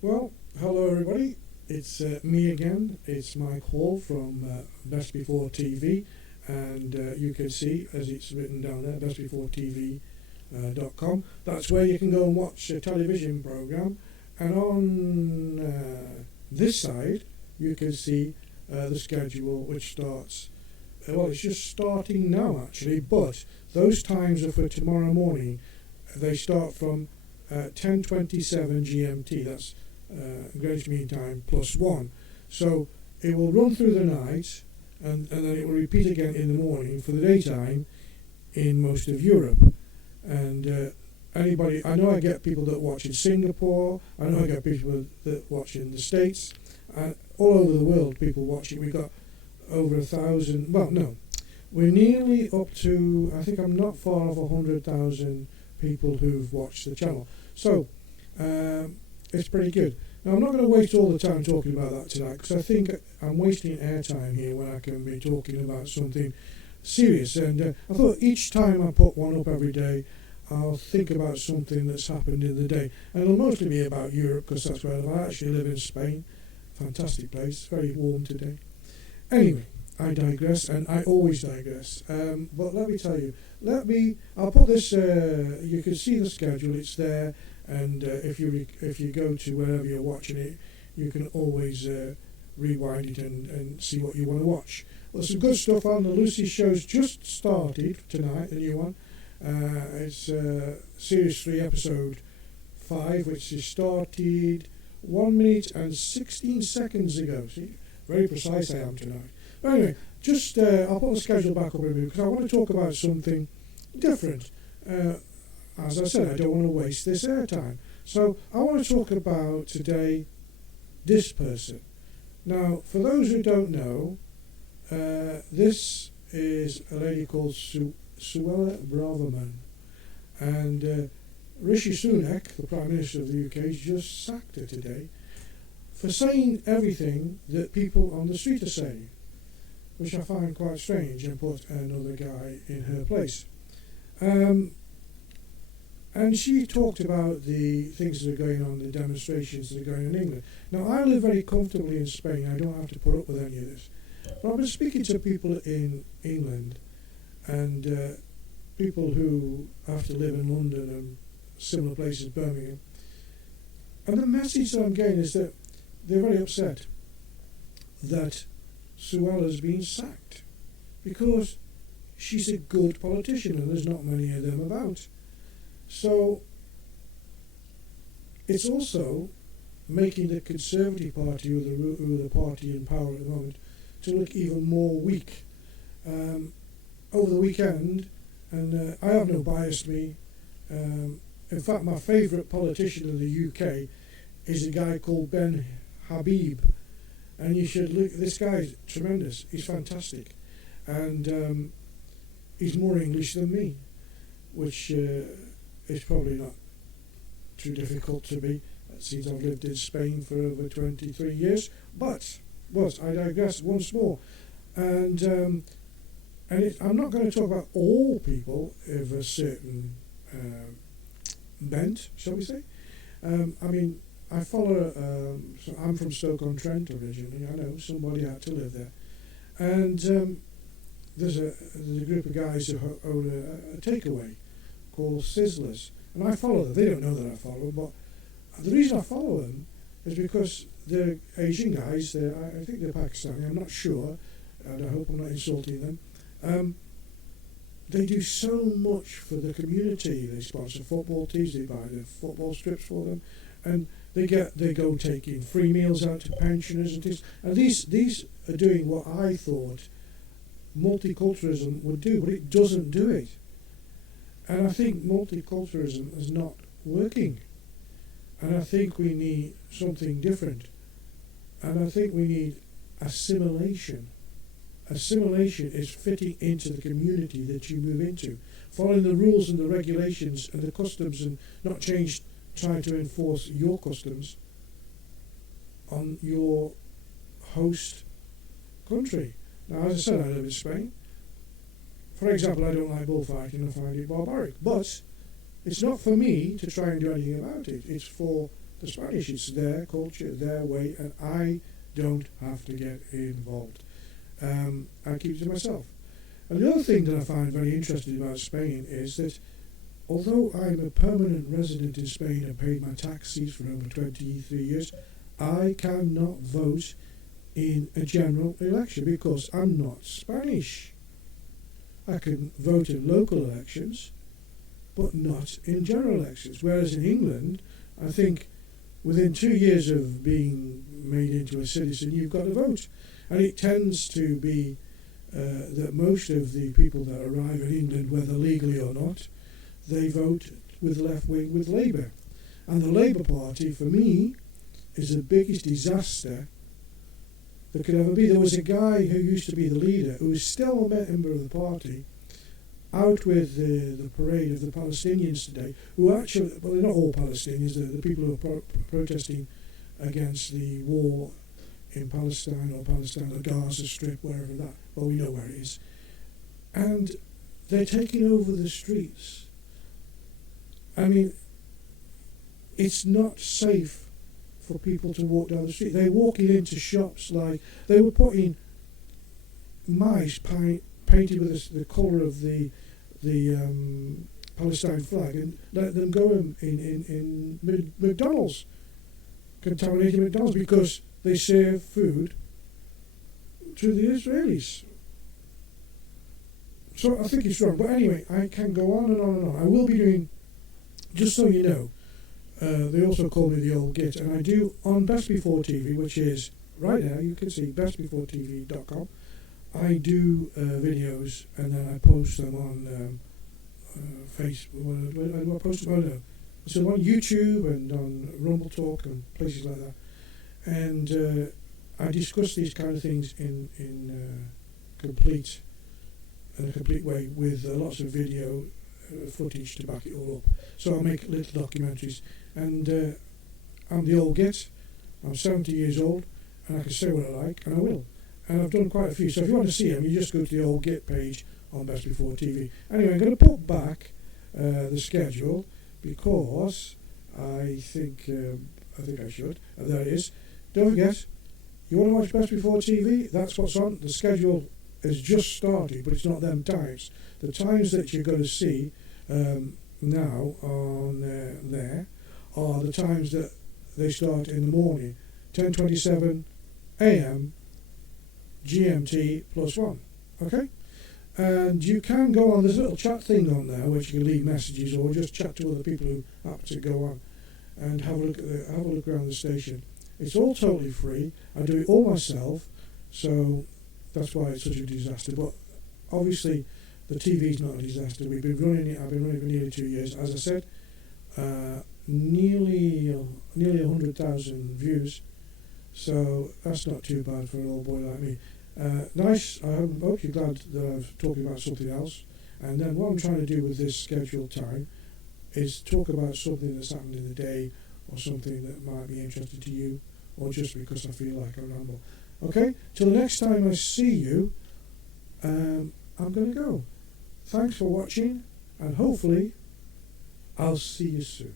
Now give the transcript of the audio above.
Well, hello everybody. It's me again. It's Mike Hall from Best Before TV, and you can see, as it's written down there, bestbeforetv.com. That's where you can go and watch a television program. And on this side, you can see the schedule, which starts. Well, it's just starting now actually, but those times are for tomorrow morning. They start from 10:27 GMT. That's Greenwich Mean Time +1. So it will run through the night, and then it will repeat again in the morning for the daytime in most of Europe. And anybody, I know I get people that watch in Singapore. I know I get people that watch in the States. All over the world, people watch it. We've got over 1,000. Well, no, we're nearly up to. I think I'm not far off 100,000 people who've watched the channel. So it's pretty good. Now, I'm not going to waste all the time talking about that tonight, because I think I'm wasting airtime here when I can be talking about something serious. And I thought each time I put one up every day, I'll think about something that's happened in the day. And it'll mostly be about Europe, because that's where I actually live in Spain. Fantastic place, very warm today. Anyway, I digress, and I always digress. But let me tell you, I'll put this, you can see the schedule, it's there. And if you go to wherever you're watching it, you can always rewind it and see what you want to watch. Well, there's some good stuff on. The Lucy show's just started tonight, the new one. It's Series 3, Episode 5, which is started 1 minute and 16 seconds ago. See, very precise I am tonight. But anyway, I'll put the schedule back up a minute, because I want to talk about something different. As I said, I don't want to waste this airtime. So I want to talk about today this person. Now, for those who don't know, this is a lady called Suella Bravaman. And Rishi Sunak, the Prime Minister of the UK, just sacked her today for saying everything that people on the street are saying, which I find quite strange, and put another guy in her place. And she talked about the things that are going on, the demonstrations that are going on in England. Now, I live very comfortably in Spain. I don't have to put up with any of this. But I've been speaking to people in England, and people who have to live in London and similar places, Birmingham. And the message that I'm getting is that they're very upset that Suella's been sacked, because she's a good politician, and there's not many of them about. So it's also making the Conservative Party, who are the party in power at the moment, to look even more weak. Over the weekend, and I have no bias me, in fact my favourite politician in the UK is a guy called Ben Habib, and you should look, this guy is tremendous, he's fantastic, and he's more English than me, which it's probably not too difficult to be, since I've lived in Spain for over 23 years. But I digress once more. And I'm not going to talk about all people of a certain bent, shall we say. I follow, so I'm from Stoke-on-Trent originally. I know somebody had to live there. And there's a group of guys who own a takeaway called Sizzlers, and I follow them. They don't know that I follow them, but the reason I follow them is because they're Asian guys. I think they're Pakistani. I'm not sure, and I hope I'm not insulting them. They do so much for the community. They sponsor football teams. They buy the football strips for them, and they go taking free meals out to pensioners and things. And these are doing what I thought multiculturalism would do, but it doesn't do it. And I think multiculturalism is not working. And I think we need something different. And I think we need assimilation. Assimilation is fitting into the community that you move into, following the rules and the regulations and the customs, and not trying to enforce your customs on your host country. Now, as I said, I live in Spain. For example, I don't like bullfighting. I find it barbaric. But it's not for me to try and do anything about it. It's for the Spanish. It's their culture, their way, and I don't have to get involved. I keep it to myself. And the other thing that I find very interesting about Spain is that although I'm a permanent resident in Spain and paid my taxes for over 23 years, I cannot vote in a general election because I'm not Spanish. I can vote in local elections, but not in general elections. Whereas in England, I think within 2 years of being made into a citizen, you've got to vote. And it tends to be that most of the people that arrive in England, whether legally or not, they vote with left wing, with Labour. And the Labour Party, for me, is the biggest disaster that could ever be. There was a guy who used to be the leader, who is still a member of the party, out with the parade of the Palestinians today, who actually, well, they're not all Palestinians, they're the people who are protesting against the war in Palestine or Palestine, the Gaza Strip, wherever that, well, we know where it is. And they're taking over the streets. I mean, it's not safe for people to walk down the street. They're walking into shops like, they were putting mice painted with the colour of the Palestine flag and let them go in McDonald's, contaminated McDonald's, because they serve food to the Israelis. So I think it's wrong. But anyway, I can go on and on and on. I will be doing, just so you know, they also call me the old git, and I do on Best Before TV, which is right now, you can see bestbeforetv.com. I do videos and then I post them on Facebook. I post them on, so on YouTube and on Rumble Talk and places like that. And I discuss these kind of things in a complete way with lots of video footage to back it all up. So I make little documentaries, and I'm the old git. I'm 70 years old, and I can say what I like, and I will. And I've done quite a few. So if you want to see them, you just go to the old git page on Best Before TV. Anyway, I'm going to put back the schedule because I think I should. There it is. Don't forget, you want to watch Best Before TV? That's what's on. The schedule has just started, but it's not them times. The times that you're going to see now on there are the times that they start in the morning, 10:27 a.m. GMT +1. Okay? And you can go on, there's a little chat thing on there which you can leave messages or just chat to other people who happen to go on and have a look around the station. It's all totally free. I do it all myself, so that's why it's such a disaster. But obviously the TV's not a disaster. I've been running it for nearly 2 years. As I said, nearly 100,000 views. So that's not too bad for an old boy like me. Nice. I hope you're glad that I'm talking about something else. And then what I'm trying to do with this scheduled time is talk about something that's happened in the day or something that might be interesting to you, or just because I feel like I ramble. Okay? Till the next time I see you, I'm going to go. Thanks for watching, and hopefully I'll see you soon.